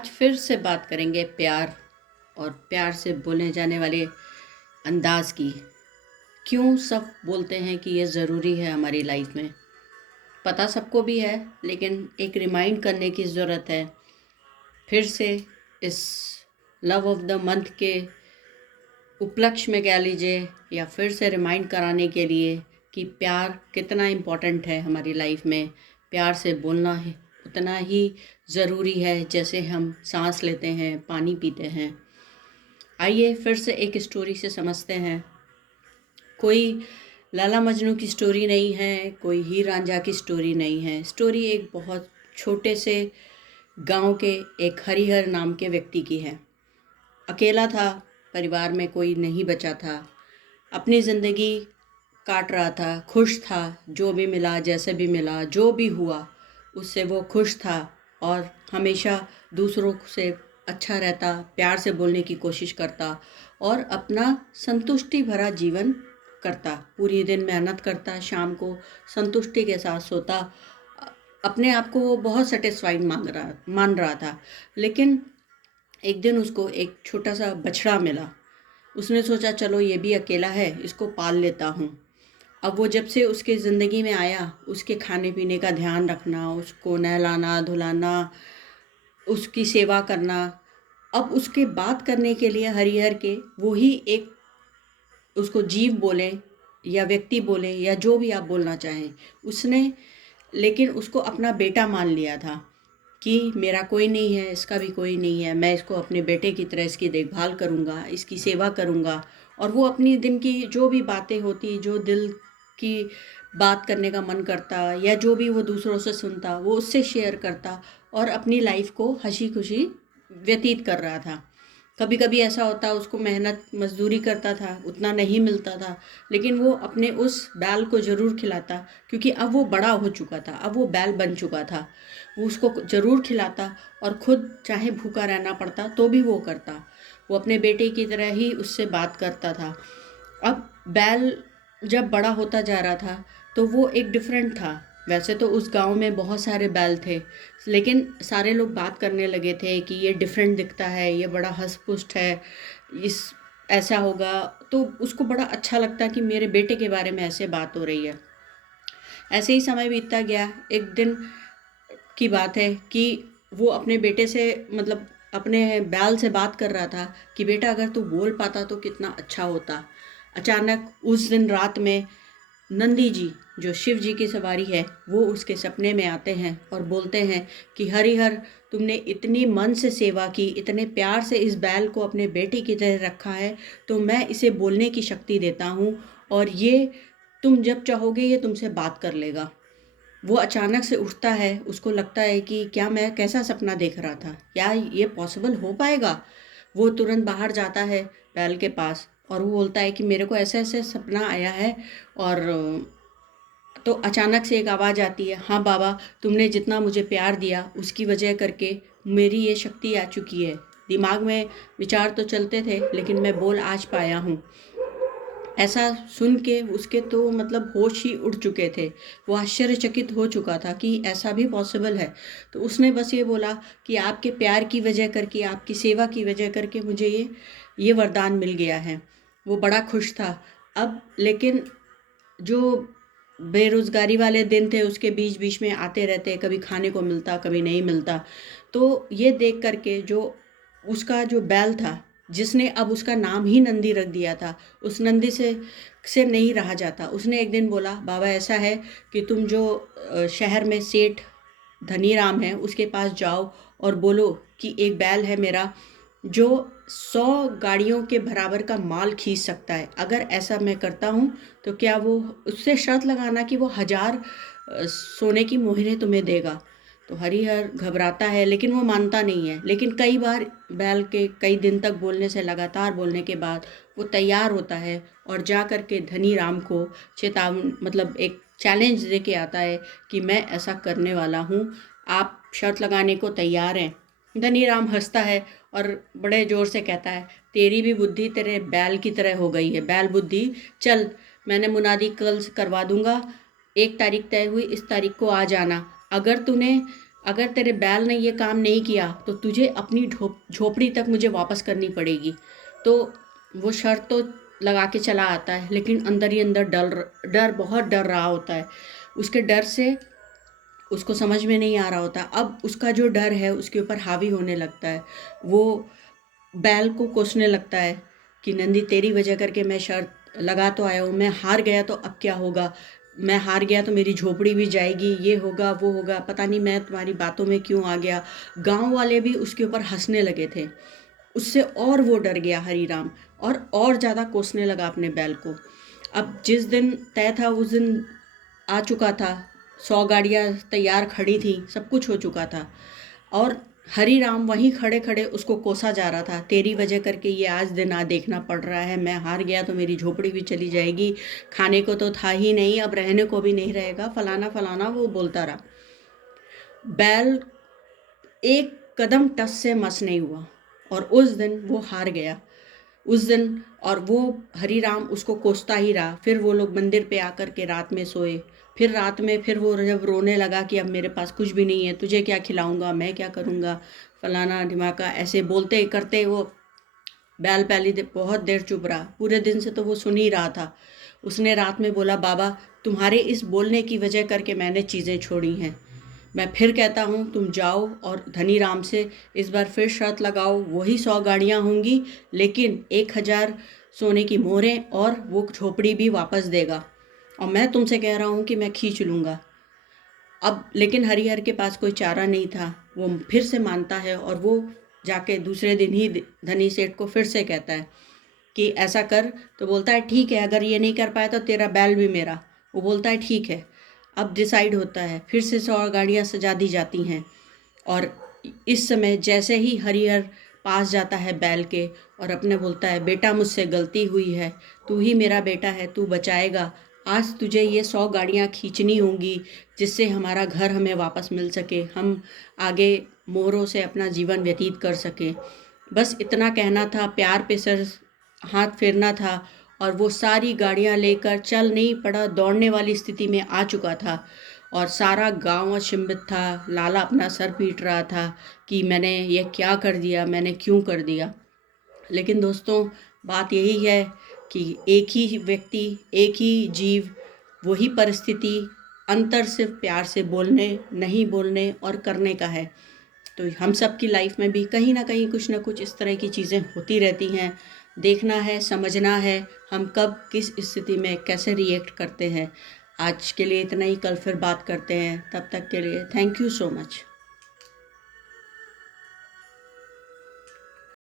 आज फिर से बात करेंगे प्यार और प्यार से बोलने जाने वाले अंदाज की। क्यों सब बोलते हैं कि ये ज़रूरी है हमारी लाइफ में। पता सबको भी है, लेकिन एक रिमाइंड करने की ज़रूरत है। फिर से इस लव ऑफ द मंथ के उपलक्ष्य में कह लीजिए, या फिर से रिमाइंड कराने के लिए कि प्यार कितना इम्पोर्टेंट है हमारी लाइफ में। प्यार से बोलना है उतना ही ज़रूरी है जैसे हम सांस लेते हैं, पानी पीते हैं। आइए फिर से एक स्टोरी से समझते हैं। कोई लैला मजनू की स्टोरी नहीं है, कोई हीर रांझा की स्टोरी नहीं है। स्टोरी एक बहुत छोटे से गांव के एक हरिहर नाम के व्यक्ति की है। अकेला था, परिवार में कोई नहीं बचा था, अपनी ज़िंदगी काट रहा था, खुश था। जो भी मिला, जैसे भी मिला, जो भी हुआ उससे वो खुश था और हमेशा दूसरों से अच्छा रहता, प्यार से बोलने की कोशिश करता और अपना संतुष्टि भरा जीवन करता। पूरी दिन मेहनत करता, शाम को संतुष्टि के साथ सोता। अपने आप को वो बहुत सेटिस्फाइड मान रहा था। लेकिन एक दिन उसको एक छोटा सा बछड़ा मिला। उसने सोचा चलो ये भी अकेला है, इसको पाल लेता हूँ। अब वो जब से उसके ज़िंदगी में आया, उसके खाने पीने का ध्यान रखना, उसको नहलाना धुलाना, उसकी सेवा करना। अब उसके बात करने के लिए हरिहर के वो ही एक उसको जीव बोले या व्यक्ति बोले या जो भी आप बोलना चाहें, उसने लेकिन उसको अपना बेटा मान लिया था कि मेरा कोई नहीं है, इसका भी कोई नहीं है, मैं इसको अपने बेटे की तरह इसकी देखभाल करूँगा, इसकी सेवा करूँगा। और वो अपनी दिन की जो भी बातें होती, जो दिल की बात करने का मन करता या जो भी वो दूसरों से सुनता, वो उससे शेयर करता और अपनी लाइफ को हंसी खुशी व्यतीत कर रहा था। कभी कभी ऐसा होता, उसको मेहनत मजदूरी करता था, उतना नहीं मिलता था, लेकिन वो अपने उस बैल को ज़रूर खिलाता, क्योंकि अब वो बड़ा हो चुका था, अब वो बैल बन चुका था। वो उसको ज़रूर खिलाता और ख़ुद चाहे भूखा रहना पड़ता तो भी वो करता। वो अपने बेटे की तरह ही उससे बात करता था। अब बैल जब बड़ा होता जा रहा था तो वो एक डिफरेंट था। वैसे तो उस गांव में बहुत सारे बैल थे, लेकिन सारे लोग बात करने लगे थे कि ये डिफरेंट दिखता है, ये बड़ा हष्ट-पुष्ट है, इस ऐसा होगा। तो उसको बड़ा अच्छा लगता कि मेरे बेटे के बारे में ऐसे बात हो रही है। ऐसे ही समय बीतता गया। एक दिन की बात है कि वो अपने बेटे से मतलब अपने बैल से बात कर रहा था कि बेटा अगर तू बोल पाता तो कितना अच्छा होता। अचानक उस दिन रात में नंदी जी, जो शिव जी की सवारी है, वो उसके सपने में आते हैं और बोलते हैं कि हरिहर, तुमने इतनी मन से सेवा की, इतने प्यार से इस बैल को अपने बेटी की तरह रखा है, तो मैं इसे बोलने की शक्ति देता हूँ और ये तुम जब चाहोगे ये तुमसे बात कर लेगा। वो अचानक से उठता है, उसको लगता है कि क्या मैं कैसा सपना देख रहा था, क्या ये पॉसिबल हो पाएगा। वो तुरंत बाहर जाता है बैल के पास और वो बोलता है कि मेरे को ऐसे ऐसे सपना आया है। और तो अचानक से एक आवाज़ आती है, हाँ बाबा, तुमने जितना मुझे प्यार दिया उसकी वजह करके मेरी ये शक्ति आ चुकी है। दिमाग में विचार तो चलते थे, लेकिन मैं बोल आज पाया हूँ। ऐसा सुन के उसके तो मतलब होश ही उड़ चुके थे। वो आश्चर्यचकित हो चुका था कि ऐसा भी पॉसिबल है। तो उसने बस ये बोला कि आपके प्यार की वजह करके, आपकी सेवा की वजह करके मुझे ये वरदान मिल गया है। वो बड़ा खुश था। अब लेकिन जो बेरोज़गारी वाले दिन थे उसके बीच बीच में आते रहते, कभी खाने को मिलता कभी नहीं मिलता। तो ये देख करके जो उसका जो बैल था, जिसने अब उसका नाम ही नंदी रख दिया था, उस नंदी से नहीं रहा जाता। उसने एक दिन बोला, बाबा ऐसा है कि तुम जो शहर में सेठ धनी राम है उसके पास जाओ और बोलो कि एक बैल है मेरा जो 100 गाड़ियों के बराबर का माल खींच सकता है। अगर ऐसा मैं करता हूँ तो क्या वो, उससे शर्त लगाना कि वो 1000 सोने की मोहरें तुम्हें देगा। तो हरिहर घबराता है, लेकिन वो मानता नहीं है। लेकिन कई बार बैल के कई दिन तक बोलने से, लगातार बोलने के बाद वो तैयार होता है और जा कर के धनी राम को चेतावनी मतलब एक चैलेंज दे के आता है कि मैं ऐसा करने वाला हूँ, आप शर्त लगाने को तैयार हैं। धनी राम हंसता है और बड़े ज़ोर से कहता है, तेरी भी बुद्धि तेरे बैल की तरह हो गई है, बैल बुद्धि। चल, मैंने मुनादी कल करवा दूंगा, 1 तारीख तय हुई, इस तारीख को आ जाना। अगर तूने अगर तेरे बैल ने ये काम नहीं किया तो तुझे अपनी झोपड़ी तक मुझे वापस करनी पड़ेगी। तो वो शर्त तो लगा के चला आता है, लेकिन अंदर ही अंदर बहुत डर रहा होता है। उसके डर से उसको समझ में नहीं आ रहा होता। अब उसका जो डर है उसके ऊपर हावी होने लगता है। वो बैल को कोसने लगता है कि नंदी तेरी वजह करके मैं शर्त लगा तो आया हूँ, मैं हार गया तो अब क्या होगा, मैं हार गया तो मेरी झोपड़ी भी जाएगी, ये होगा वो होगा, पता नहीं मैं तुम्हारी बातों में क्यों आ गया। गांव वाले भी उसके ऊपर हंसने लगे थे। उससे और वो डर गया हरीराम, और ज़्यादा कोसने लगा अपने बैल को। अब जिस दिन तय था उस दिन आ चुका था। 100 गाड़ियाँ तैयार खड़ी थी, सब कुछ हो चुका था, और हरी राम वहीं खड़े खड़े उसको कोसा जा रहा था। तेरी वजह करके ये आज दिन देखना पड़ रहा है, मैं हार गया तो मेरी झोपड़ी भी चली जाएगी, खाने को तो था ही नहीं, अब रहने को भी नहीं रहेगा, फलाना फलाना वो बोलता रहा। बैल एक कदम टस से मस नहीं हुआ, और उस दिन वो हार गया। उस दिन और वो हरी राम उसको कोसता ही रहा। फिर वो लोग मंदिर पे आकर के रात में सोए। फिर रात में फिर वो जब रोने लगा कि अब मेरे पास कुछ भी नहीं है, तुझे क्या खिलाऊंगा, मैं क्या करूँगा, फलाना ढिमाका, ऐसे बोलते करते वो बैल पहली बहुत देर चुप रहा। पूरे दिन से तो वो सुन ही रहा था। उसने रात में बोला, बाबा तुम्हारे इस बोलने की वजह करके मैंने चीज़ें छोड़ी हैं। मैं फिर कहता हूँ तुम जाओ और धनी राम से इस बार फिर शर्त लगाओ, वही 100 गाड़ियाँ होंगी, लेकिन 1000 सोने की मोहरें और वो झोपड़ी भी वापस देगा, और मैं तुमसे कह रहा हूँ कि मैं खींच लूँगा। अब लेकिन हरिहर के पास कोई चारा नहीं था। वो फिर से मानता है, और वो जाके दूसरे दिन ही धनी सेठ को फिर से कहता है कि ऐसा कर। तो बोलता है ठीक है, अगर ये नहीं कर पाया तो तेरा बैल भी मेरा। वो बोलता है ठीक है। अब डिसाइड होता है, फिर से 100 गाड़ियाँ सजा दी जाती हैं, और इस समय जैसे ही हरिहर पास जाता है बैल के, और अपने बोलता है, बेटा मुझसे गलती हुई है, तू ही मेरा बेटा है, तू बचाएगा, आज तुझे ये 100 गाड़ियाँ खींचनी होंगी, जिससे हमारा घर हमें वापस मिल सके, हम आगे मोहरों से अपना जीवन व्यतीत कर सकें। बस इतना कहना था, प्यार पे सर हाथ फेरना था, और वो सारी गाड़ियाँ लेकर चल नहीं पड़ा, दौड़ने वाली स्थिति में आ चुका था। और सारा गांव अचंभित था। लाला अपना सर पीट रहा था कि मैंने ये क्या कर दिया, मैंने क्यों कर दिया। लेकिन दोस्तों, बात यही है कि एक ही व्यक्ति, एक ही जीव, वही परिस्थिति, अंतर सिर्फ प्यार से बोलने, नहीं बोलने और करने का है। तो हम सब की लाइफ में भी कहीं ना कहीं कुछ ना कुछ इस तरह की चीज़ें होती रहती हैं। देखना है, समझना है, हम कब किस स्थिति में कैसे रिएक्ट करते हैं। आज के लिए इतना ही, कल फिर बात करते हैं। तब तक के लिए थैंक यू सो मच।